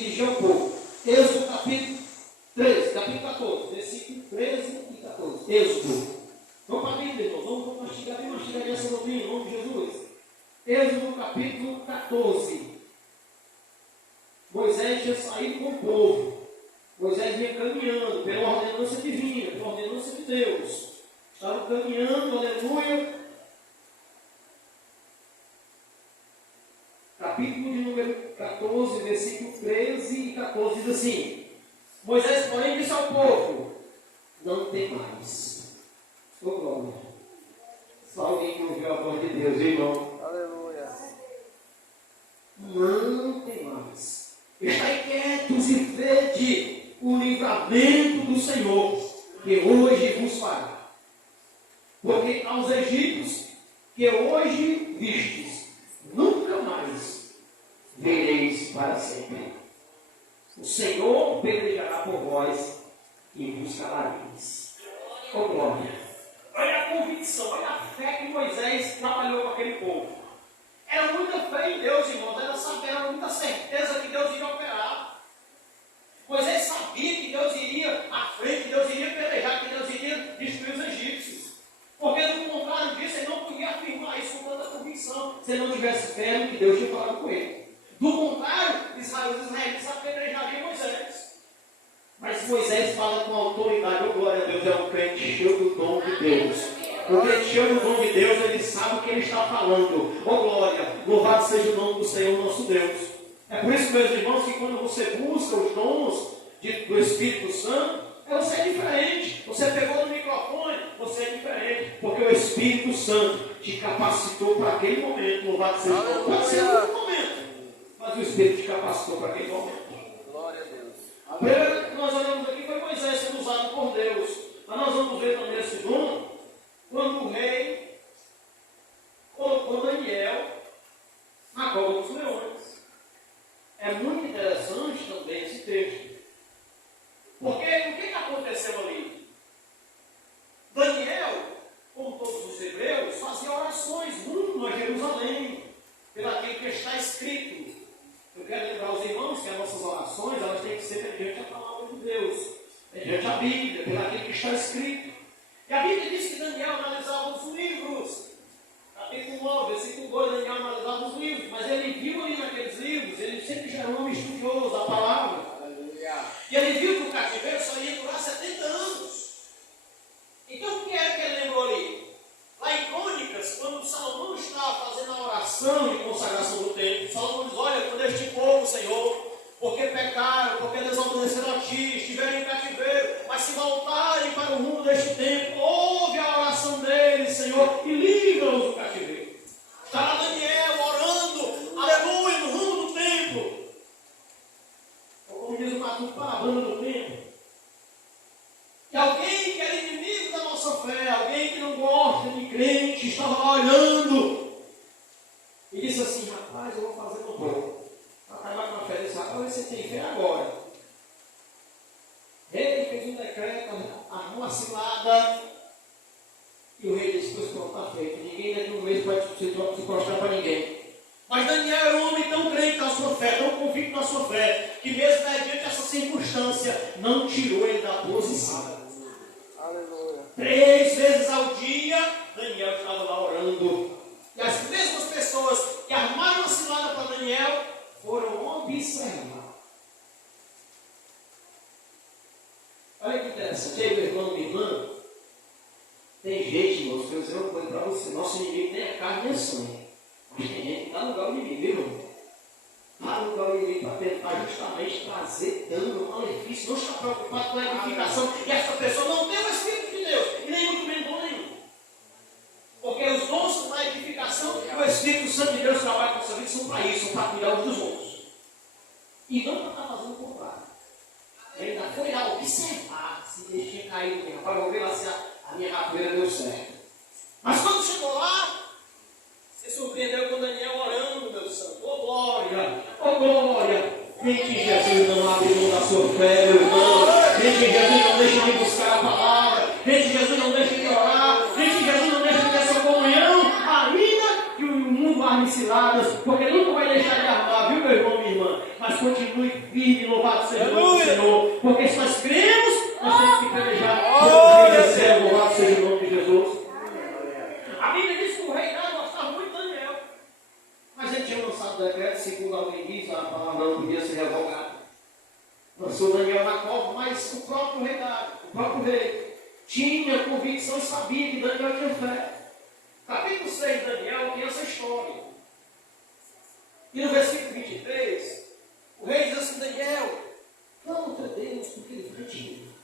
dirigir ao povo. Êxodo capítulo 13, capítulo 14, versículo 13 e 14. Êxodo. Vamos para a Bíblia, irmão. Vamos mastigar essa doutrina, em nome de Jesus. Êxodo capítulo 14. Moisés tinha saído com o povo. Moisés vinha caminhando pela ordenança divina, pela ordenança de Deus. Estavam caminhando, aleluia. Capítulo de número 14, versículo 13 e 14 diz assim: Moisés, porém, disse ao povo: não tem mais. Ô glória. Só alguém que ouviu a voz de Deus, irmão. Aleluia. Não tem mais. Estai quietos e vede o livramento do Senhor, que hoje vos fará. Porque aos egípcios que hoje vistes, nunca mais vereis para sempre. O Senhor pelejará por vós e vos calareis. Oh glória! Olha a convicção, olha a fé que Moisés trabalhou com aquele povo. Era muita fé em Deus, irmãos, era muita certeza que Deus iria operar. Moisés sabia que Deus iria à frente, que Deus iria pelejar, que Deus iria destruir os egípcios. Porque do contrário disso, ele não podia afirmar isso com tanta convicção, se ele não tivesse fé no que Deus tinha falado com ele. Do contrário, os israelitas apedrejariam Moisés. Mas Moisés fala com autoridade, oh glória a Deus, é um crente cheio do dom de Deus. O crente cheio do dom de Deus, ele sabe o que ele está falando. Oh glória, louvado seja o nome do Senhor nosso Deus. É por isso, meus irmãos, que quando você busca os dons do Espírito Santo, você é diferente. Você pegou no microfone, você é diferente. Porque o Espírito Santo te capacitou para aquele momento. Louvado seja o nome. Pode ser outro momento, mas o Espírito te capacitou para aquele momento. Glória a Deus. A primeira que nós olhamos aqui foi Moisés sendo usado por Deus. Mas nós vamos ver também a segunda, quando o rei colocou Daniel na cova dos leões. É muito interessante também esse texto. Porque o que aconteceu ali? Daniel, como todos os hebreus, fazia orações rumo a Jerusalém, pelo aquilo que está escrito. Eu quero lembrar aos irmãos que as nossas orações, elas têm que ser mediante a palavra de Deus, mediante a Bíblia, pelo aquilo que está escrito. E a Bíblia diz que Daniel analisava os livros. Capítulo 9, versículo 2, Daniel analisava os livros, mas ele viu ali naqueles livros, ele sempre já era um homem estudioso da palavra. Aleluia. E ele viu que o cativeiro só ia durar 70 anos. Então o que era que ele lembrou ali? Lá em Crônicas, quando Salomão estava fazendo a oração de consagração do templo, Salomão diz: olha, quando este povo, Senhor, porque pecaram, porque desobedeceram a ti, estiveram em cativeiro, mas se voltarem para o rumo deste templo, ouve a oração deles, Senhor, e livra-os do cativeiro. Estava Daniel orando, aleluia, no rumo do templo. Como diz o Matuto, para a banda do templo. Que alguém que era inimigo da nossa fé, alguém que não gosta de crente, estava olhando e disse assim: rapaz, eu vou fazer um pouco. Acabar com a fé desse rapaz, você tem fé agora. Ele fez um decreto, armou uma cilada, e o rei disse: pois pronto, está feito. Ninguém daqui a um mês pode se prostrar para ninguém. Mas Daniel era um homem tão crente na sua fé, tão convicto na sua fé, que mesmo mediante essa circunstância, não tirou ele da posição. Aleluia. 3 vezes ao dia, Daniel estava lá orando. E as mesmas pessoas que armaram a cilada para Daniel foram observar. Olha que interessante. Ei, meu irmão, minha irmã, tem gente, irmãos, que eu vou dizer uma coisa para você: nosso inimigo nem é carne nem é sangue. Mas tem gente que está no lugar do inimigo, irmão. Está no lugar do inimigo para tentar justamente trazer dano, malefício, não está preocupado com a edificação. E essa pessoa não tem o Espírito de Deus, e nem muito menos dom nenhum. Porque os dons são para edificação, e o Espírito Santo de Deus trabalha com a sua vida, são para isso, são para cuidar uns dos outros. E não para estar fazendo o contrário. Ele ainda foi lá observar se deixar cair no meu. Rapaz, eu vou ver lá se a minha capoeira deu certo. Mas quando chegou lá, se surpreendeu com Daniel orando, meu santo. Oh glória! Oh glória! Vem que Jesus não abre mão da sua fé, meu irmão. Vem que Jesus não deixa de buscar a palavra. Vem que Jesus não deixa de orar. Vem que Jesus não deixa de ter essa comunhão. Ainda que o mundo arme ciladas, porque nunca vai deixar de armar, viu, meu irmão, minha irmã? Mas mas continue firme, louvado seja o nome do Senhor. Porque se nós cremos, nós temos que pelejar. Obedecer, louvado seja o nome de Jesus. A Bíblia diz que o rei Dario gostava muito de Daniel. Mas ele tinha lançado o decreto, segundo alguém diz, a palavra não podia ser revogada. Lançou Daniel na cova, mas o próprio rei Dario, o próprio rei, tinha convicção e sabia que Daniel tinha fé. Capítulo 6 de Daniel tem essa história. E no versículo 23, o rei diz assim: Daniel, clama para Deus, porque ele vai te livrar.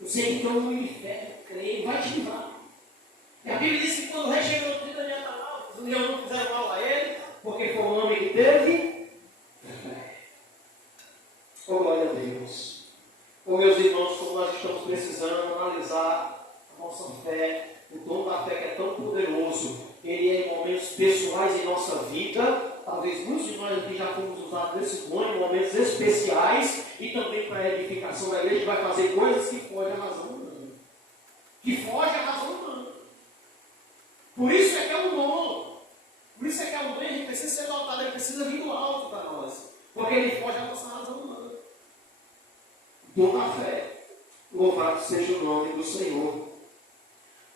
Eu sei que é um homem de fé, creio, vai te livrar. E a Bíblia diz que quando o rei chegou no dia, Daniel está lá, os leões não fizeram mal a ele, porque foi um homem que teve fé. Oh, glória a Deus. Oh, meus irmãos, como nós estamos precisando analisar a nossa fé, o dom da fé que é tão poderoso. Ele é em momentos pessoais em nossa vida. Talvez muitos de nós aqui já fomos usados nesse dom em momentos especiais e também para a edificação da igreja, vai fazer coisas que fogem à razão humana. Que fogem à razão humana. Por isso é que é um dom. Por isso é que é um dom, ele precisa ser exaltado, ele precisa vir do alto para nós. Porque ele foge à nossa razão humana. Dom da fé. Louvado seja o nome do Senhor,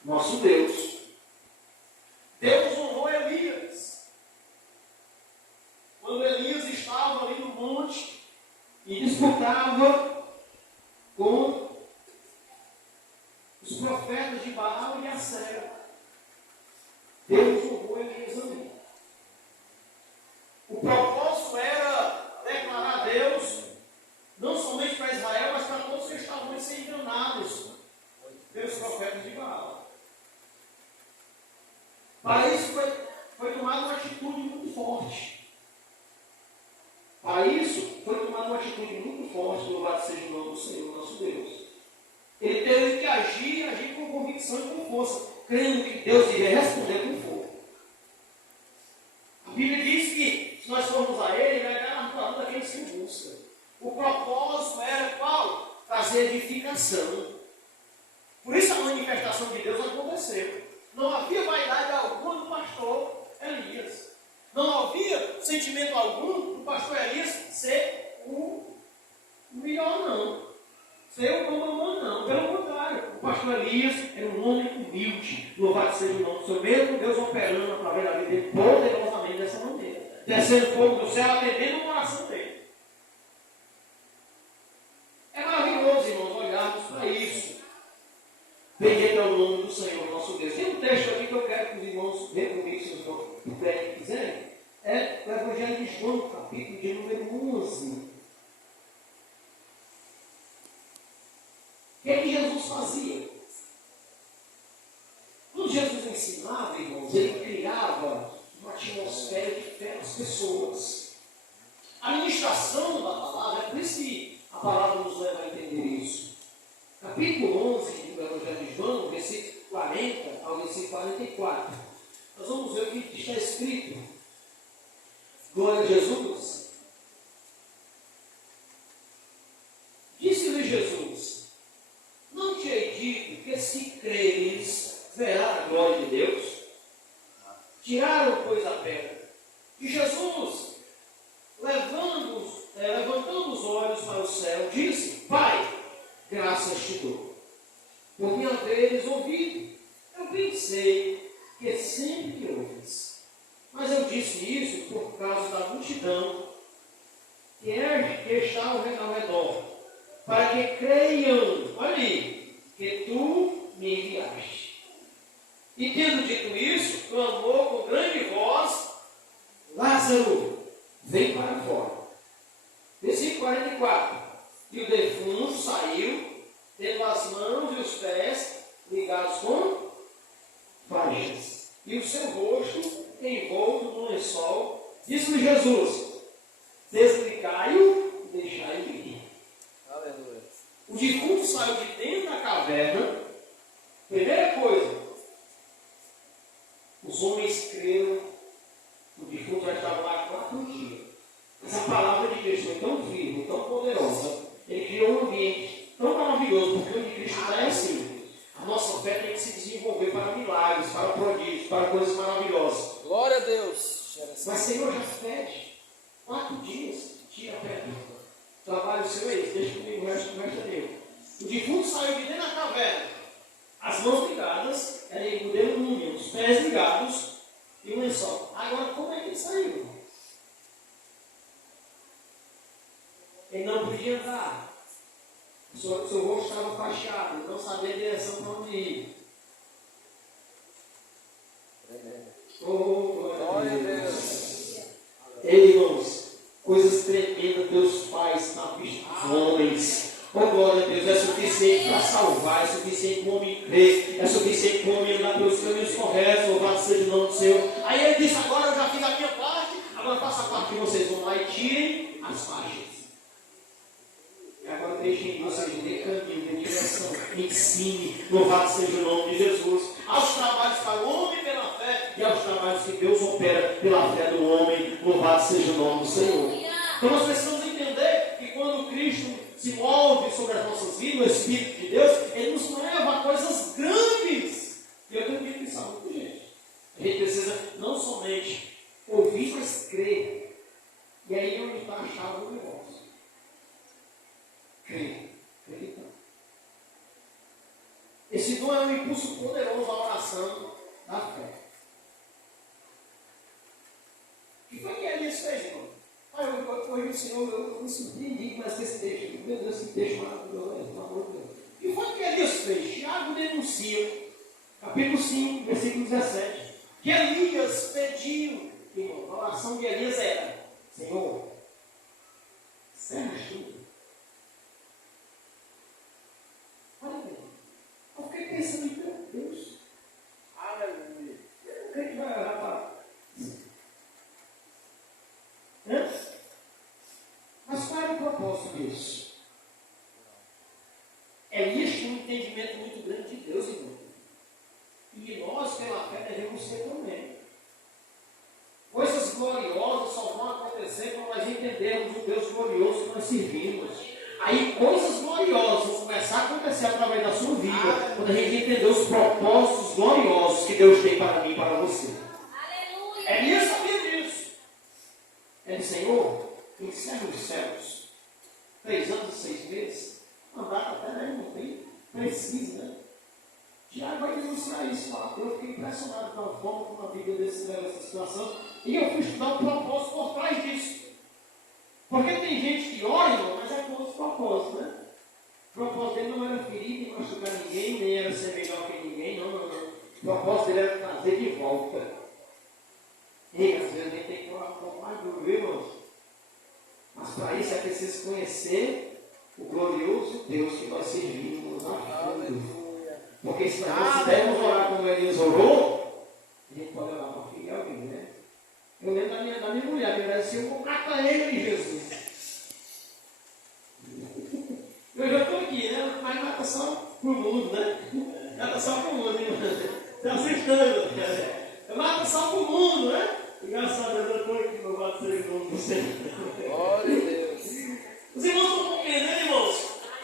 nosso Deus. Deus honrou Elias. Quando Elias estava ali no monte e disputava com os profetas de Baal e Acera. Deus honrou Elias ali. O propósito era declarar a Deus, não somente para Israel, mas para todos que estavam sendo enganados pelos profetas de Baal. Para isso foi tomada uma atitude muito forte. Para isso foi tomada uma atitude muito forte, louvado seja o nome do Senhor, nosso Deus. Ele teve que agir com convicção e com força, crendo que Deus iria responder com fogo. A Bíblia diz que, se nós formos a Ele, Ele vai dar a palavra daqueles que o buscam. O propósito era qual? Trazer edificação. Por isso a manifestação de Deus aconteceu. Não havia vaidade alguma no pastor Elias. Não havia sentimento algum do pastor Elias ser o melhor, não. Ser o mamão, não. Pelo contrário, o pastor Elias era um homem humilde. Louvado seja o nome do Senhor, mesmo Deus operando através da vida dele poderosamente dessa maneira. Descendo fogo do céu, atendendo o coração dele. É maravilhoso, irmãos, olharmos para isso. Bendito é o nome do Senhor, nosso Deus. Tem um texto aqui que eu quero que os irmãos vejam comigo, se os quiserem. É o Evangelho de João, capítulo de número 11. O que é que Jesus fazia? Quando Jesus ensinava, irmãos, ele criava uma atmosfera de fé nas pessoas. A ministração da palavra, é por isso que a palavra nos leva a entender isso. Capítulo 11 do Evangelho de João, versículo 40 ao versículo 44. Nós vamos ver o que está escrito. Glória a Jesus. Disse-lhe Jesus: não te hei dito que se creres, verá a glória de Deus? Tiraram, pois, a pedra. E Jesus, levantando os olhos para o céu, disse: Pai, graças te dou, por me haveres ouvido. Eu pensei que sempre que ouves. Mas eu disse isso por causa da multidão que está ao redor, para que creiam, olha aí, que tu me enviaste. E tendo dito isso, clamou com grande voz: Lázaro, vem para fora. Versículo 44. E o defunto saiu, tendo as mãos e os pés ligados com faixas, e o seu rosto envolto no lençol. Disse-lhe Jesus: desligai-o e deixai-o ir. Aleluia. O defunto saiu de dentro da caverna. Primeira coisa, os homens creram. O defunto já estava lá há 4 dias. Essa palavra de Deus foi tão firme, tão poderosa. Ele criou um ambiente tão maravilhoso, porque o de Cristo está assim. A nossa fé tem que se desenvolver para milagres, para prodígios, para coisas maravilhosas. Glória a Deus. Mas Senhor, já pede 4 dias, trabalho seu é esse, deixa comigo, o resto é meu. O defunto saiu de dentro da caverna, as mãos ligadas, o dedo no umbigo, os pés ligados e o lençol. Agora, como é que ele saiu? Ele não podia andar. O seu rosto estava fachado, ele não sabia a direção para onde ir. Oh, glória a Deus. Ei, irmãos, coisas tremendas Deus faz na vista dos homens. Oh, glória a Deus, é suficiente para salvar, é suficiente para o homem crer, é suficiente para o homem andar pelos caminhos corretos, louvado seja o nome do Senhor. Aí ele disse, agora eu já fiz a minha parte, agora faça a parte de vocês, vão lá e tirem as faixas. E agora deixem vocês de caminho, de direção, ensine, louvado seja o nome de Jesus. Aos trabalhos para o homem pela fé e aos trabalhos que Deus opera pela fé do homem, louvado seja o nome do Senhor. Então nós precisamos entender que quando Cristo se move sobre as nossas vidas, o Espírito de Deus, Ele nos leva a coisas grandes. E eu acredito que isso é muito, gente. A gente precisa não somente ouvir, mas crer. E aí é onde está a chave do negócio. Crer. Acreditar. Esse dom é um impulso poderoso à oração da fé. O que foi que Elias fez, irmão? Hoje o Senhor, eu me surpreendi com esse texto. Meu Deus, esse texto maravilhoso, pelo amor de Deus. O que foi que Elias fez? Tiago denuncia, capítulo 5, versículo 17, que Elias pediu, irmão, a oração de Elias era: Senhor, serve tudo. Olha bem, eu fiquei pensando, meu Deus, aleluia, o que a gente vai orar para? Mas qual era o propósito disso? Elias tinha um entendimento muito grande de Deus, irmão. E nós, pela fé, devemos ser também. Coisas gloriosas só vão acontecer quando nós entendermos o Deus glorioso que nós servimos. Aí coisas gloriosas vão começar a acontecer através da sua vida, quando a gente entender os propósitos gloriosos que Deus tem para mim e para você. Aleluia. Elias sabia disso. Ele disse: Senhor, encerra os céus. 3 anos e 6 meses. Mandato até, né? Não tem. Precisa, né? Tiago vai denunciar isso lá. Eu fiquei impressionado com a forma como a Bíblia descreve essa situação. E eu fui estudar o propósito por trás disso. Porque tem gente que ora, irmão, mas é com outros propósitos, né? O propósito dele não era ferir, nem machucar ninguém, nem era ser melhor que ninguém, não. O propósito dele era trazer de volta. E às vezes a gente tem que orar um pouco mais duro, viu, irmãos? Mas para isso é preciso conhecer o glorioso Deus que nós servimos a fundo. Porque se nós pudermos orar como Elias orou, a gente pode orar para filho de alguém, né? Eu lembro da minha mulher, que disse: eu vou catar ele em Jesus. Eu já estou aqui, né? Mas natação para o mundo, né? Natação para o mundo, hein? Está assustando. Natação para o mundo, né? Engraçado, eu estou aqui, louvado seja o nome do Senhor. Glória a Deus. Os irmãos estão compreendendo, irmãos?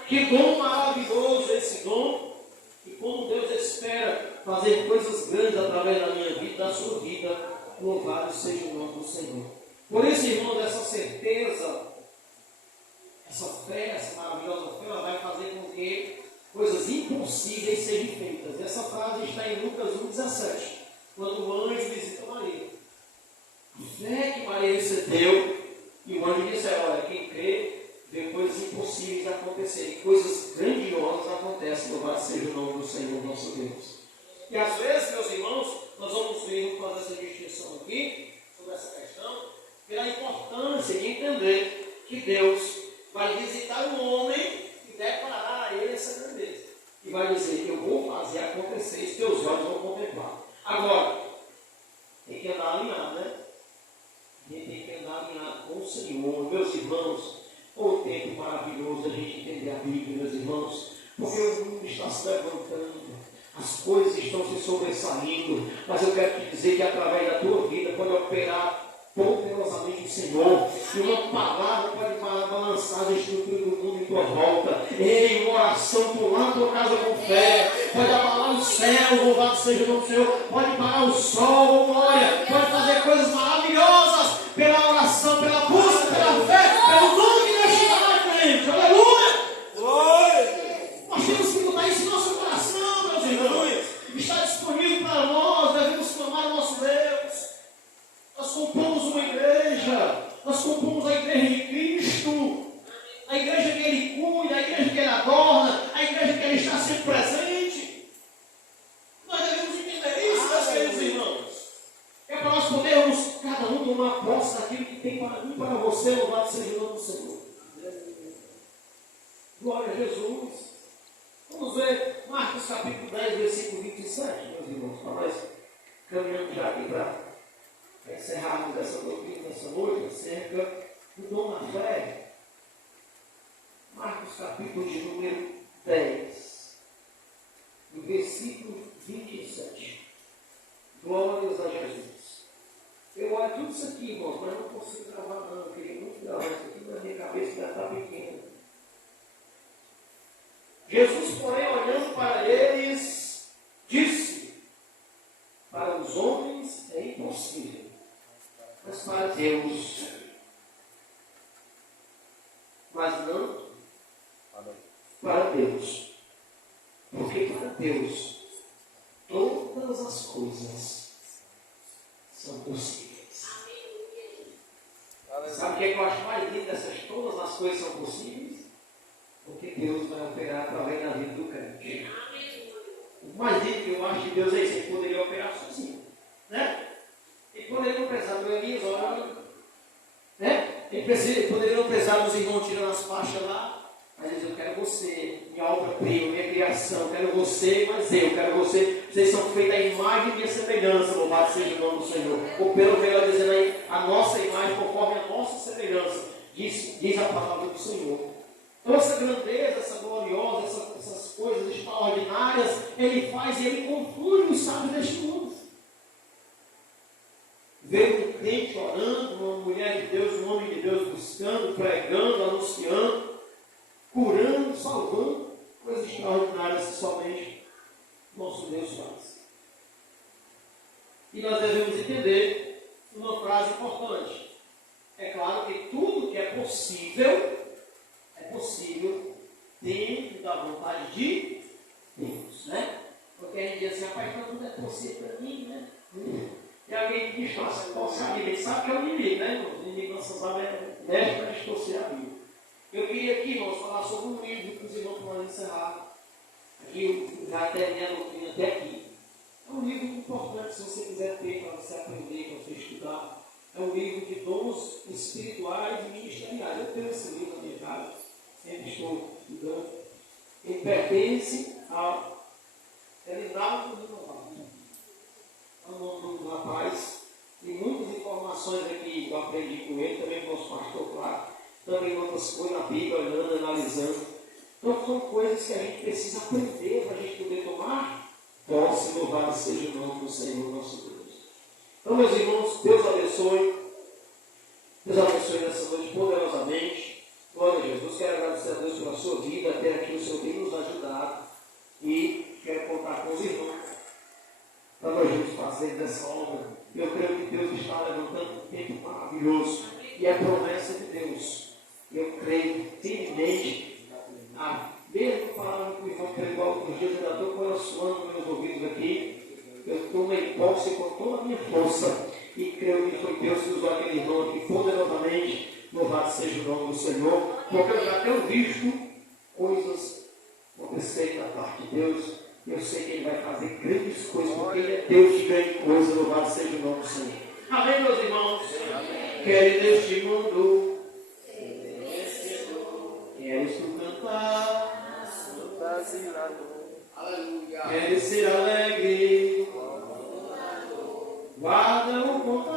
Que dom maravilhoso esse dom. E como Deus espera fazer coisas grandes através da minha vida, da sua vida, louvado seja o nome do Senhor. Por isso, irmãos, essa certeza, essa fé, essa maravilhosa fé, ela vai fazer com que coisas impossíveis sejam feitas. Essa frase está em Lucas 1,17, quando o anjo visita Maria. A fé que Maria recebeu, e o anjo disse: olha, quem crê, vê coisas impossíveis acontecerem, coisas grandiosas acontecem, louvado seja o nome do Senhor nosso Deus. E às vezes, meus irmãos, nós vamos ver, fazer essa distinção aqui, sobre essa questão, pela importância de entender que Deus vai visitar um homem e declarar a ele essa grandeza. E vai dizer: eu vou fazer acontecer isso, teus olhos vão contemplar. Agora, tem que andar alinhado, né? A gente tem que andar alinhado com o Senhor, meus irmãos. O tempo maravilhoso da gente entender a Bíblia, meus irmãos, porque o mundo está se levantando, as coisas estão se sobressaindo, mas eu quero te dizer que através da tua vida pode operar poderosamente o Senhor, e uma palavra pode balançar a estrutura do mundo em tua volta. Ei, uma oração pular a tua casa com fé, pode abalar o céu, louvado seja o nome do Senhor, pode parar o sol, glória, pode fazer coisas maravilhosas pela oração, pela busca, pela fé, pelo nome que Deus te dá na frente. cuida, a igreja que ele adora, a igreja que ele está sempre presente. Nós devemos entender isso, meus queridos irmãos. É para nós podermos, cada um, tomar posse daquilo que tem para mim, para você, louvado seja o nome do Senhor. Glória a Jesus. Vamos ver Marcos capítulo 10, versículo 27, meus irmãos, para nós caminhando já aqui para encerrarmos essa doutrina dessa noite, acerca do dom da fé. Marcos capítulo de número 10, no versículo 27. Glórias a Jesus. Eu olho tudo isso aqui, irmãos, mas não consigo gravar não. Eu queria muito gravar isso aqui, mas a minha cabeça já está pequena. Jesus, porém, olhando para eles, disse: para os homens é impossível, mas para Deus, mas não para Deus, porque para Deus todas as coisas são possíveis. Sabe o que eu acho mais lindo dessas todas as coisas são possíveis? Porque Deus vai operar através da vida do crente. O mais lindo que eu acho de Deus é isso, ele poderia operar sozinho, né? Ele poderia não precisar do Elias, né? Ele poderia não precisar dos irmãos tirando as faixas lá, mas ele diz: eu quero você, minha obra-prima, minha criação, eu quero você, mas eu quero você. Vocês são feitos à imagem e minha semelhança, louvado seja o nome do Senhor. Ou pelo melhor dizendo aí, a nossa imagem conforme a nossa semelhança, diz a palavra do Senhor. Então essa grandeza, essa gloriosa, essas coisas extraordinárias, ele faz e ele conclui os sábios deste mundo. Veio um crente orando, uma mulher de Deus, um homem de Deus buscando, pregando, anunciando, curando, salvando, coisas extraordinárias que somente nosso Deus faz. E nós devemos entender uma frase importante. É claro que tudo que é possível dentro da vontade de Deus, né? Porque a gente diz assim: rapaz, tudo é possível para mim, né? E alguém diz: nossa, qual sabe? Ele sabe que é o inimigo, né? O inimigo não sabe, mexe para distorcer a Bíblia. Eu queria aqui, irmãos, falar sobre um livro que os irmãos podem encerrar. Aqui, já terminei a doutrina até aqui. É um livro importante, se você quiser ter, para você aprender, para você estudar. É um livro de dons espirituais e ministeriais. Eu tenho esse livro na minha casa, sempre estou estudando. Ele pertence ao Elinaldo Renovato. É o nome do rapaz. Tem muitas informações aqui que eu aprendi com ele, também com o nosso pastor, claro. Também outras coisas na Bíblia, olhando, analisando. Então são coisas que a gente precisa aprender para a gente poder tomar posse. Louvado seja o nome do Senhor nosso Deus. Então, meus irmãos, Deus abençoe. Deus abençoe nessa noite poderosamente. Glória a Jesus. Quero agradecer a Deus pela sua vida. Até aqui o Senhor tem nos ajudado. E quero contar com os irmãos para nós juntos fazer dessa obra. Eu creio que Deus está levantando um tempo maravilhoso. E é promessa de Deus. Eu creio firmemente. A mesma palavra que o irmão pregou alguns dias, eu ainda estou coraçando nos meus ouvidos aqui. Eu tomei posse com toda a minha força. E creio que foi Deus que usou aquele irmão aqui poderosamente. Louvado seja o nome do Senhor. Porque eu já tenho visto coisas acontecerem da parte de Deus. Eu sei que Ele vai fazer grandes coisas, porque Ele é Deus de grande coisa. Louvado seja o nome do Senhor. Amém, meus irmãos? Quero neste mundo, queres tu cantar, queres ser alegre, guarda o contato.